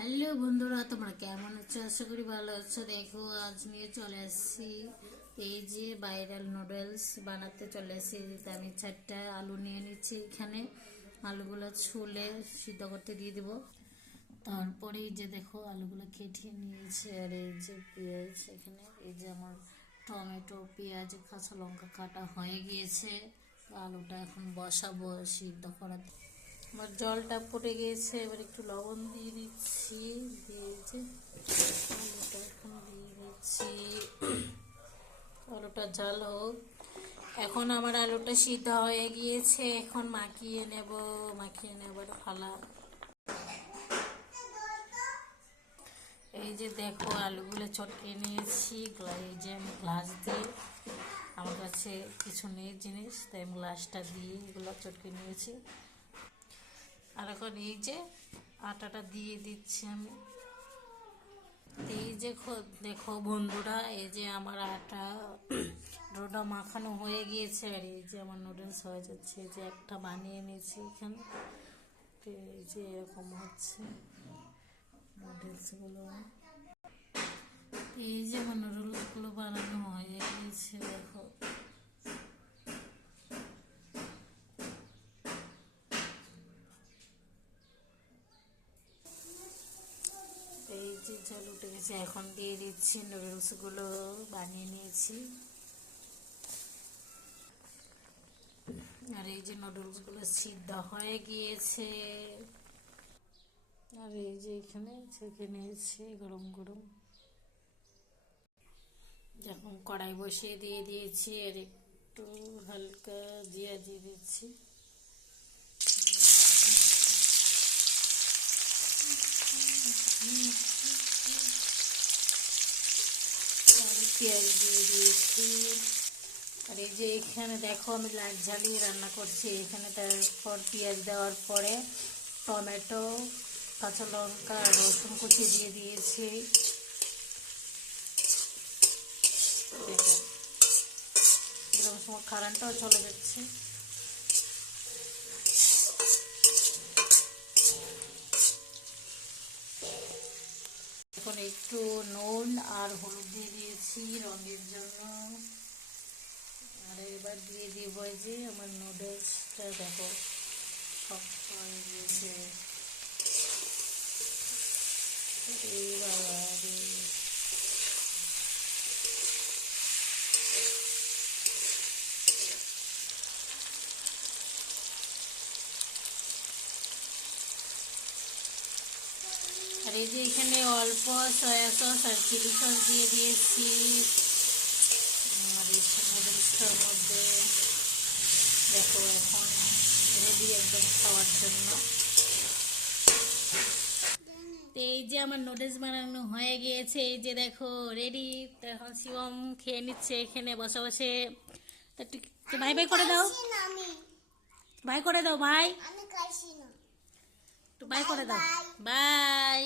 Hello বন্ধুরা, তোমরা কেমন আছো? আশা করি ভালো আছো। দেখো, আজ নিয়ে চলে আসছি এই যে ভাইরাল নুডলস বানাতে চলে আসছি। আমি 4টা আলু নিয়ে নিচ্ছি। এখানে আলুগুলো ছুলে সিদ্ধ করতে দিয়ে দেবো। তারপরে এই যে দেখো আলুগুলো কেটে নিয়েছি। আর এই যে পেঁয়াজ, এখানে এই যে আমার টমেটো, পেঁয়াজ, কাঁচা লঙ্কা কাটা হয়ে গিয়েছে। আলুটা এখন বসাবো সিদ্ধ করাতে। আমার জলটা ফুটে গিয়েছে, এবার একটু লবণ দিয়ে দিচ্ছি। দিয়েছি আলুটা এখন দিয়ে দিচ্ছি। আলুটা ঝাল হোক। এখন আমার আলুটা সিদ্ধ হয়ে গিয়েছে, এখন মাখিয়ে নেবার ফালা। এই যে দেখো আলুগুলো চটকে নিয়েছি। এই যে আমি গ্লাস দিয়ে, আমার কাছে কিছু নেই জিনিস, তাই আমি গ্লাসটা দিয়ে এগুলো চটকে নিয়েছি। আর এখন এই যে আটাটা দিয়ে দিচ্ছি আমি। এই যে দেখো বন্ধুরা, এই যে আমার ডোটা মাখানো হয়ে গিয়েছে। আর এই যে আমার নুডলস হয়ে যাচ্ছে। এই যে একটা বানিয়ে নিয়েছি এখানে। তো এই যে এরকম হচ্ছে নুডলসগুলো। এই যে আমার নুডলসগুলো বানানো হয়ে গিয়েছে দেখো। এই যে জল উঠে গেছে, এখন দিয়ে দিচ্ছি নুডলসগুলো বানিয়ে নিয়েছি। আর এই যে নুডলসগুলো সিদ্ধ হয়ে গিয়েছে। আর এই যে এখানে ছেঁকে নিয়েছি গরম গরম। যখন কড়াই বসিয়ে দিয়ে দিয়েছি, আর একটু হালকা জিরা দিয়ে দিচ্ছি। পেঁয়াজ দিয়ে দিয়েছি। আর এই যে এখানে দেখো আমি লাল ঝালিয়ে রান্না করছি। এখানে তারপর পেঁয়াজ দেওয়ার পরে টমেটো, কাঁচা লঙ্কা, রসুন কুচি দিয়ে দিয়েছি। দেখো এরকম সময় কারেন্টটাও চলে যাচ্ছে। এখন একটু নুন আর হলুদ দিয়ে দিয়েছি রঙের জন্য। আর এবার দিয়ে দিব এই যে আমার নুডলসটা। দেখো শক্ত হয়ে গিয়েছে। আর এই যে এখানে অল্প সয়া সস আর চিলি সস দিয়ে দিয়েছি। আর এই নুডলসটার মধ্যে দেখো এখন রেডি একদম খাওয়ার জন্য। তো এই যে আমার নুডলস বানানো হয়ে গিয়েছে। এই যে দেখো রেডি। এখন শিবম খেয়ে নিচ্ছে এখানে বসে বসে। তো ভাই ভাই করে দাও, ভাই করে দাও, ভাই তো ভাই করে দাও, বাই।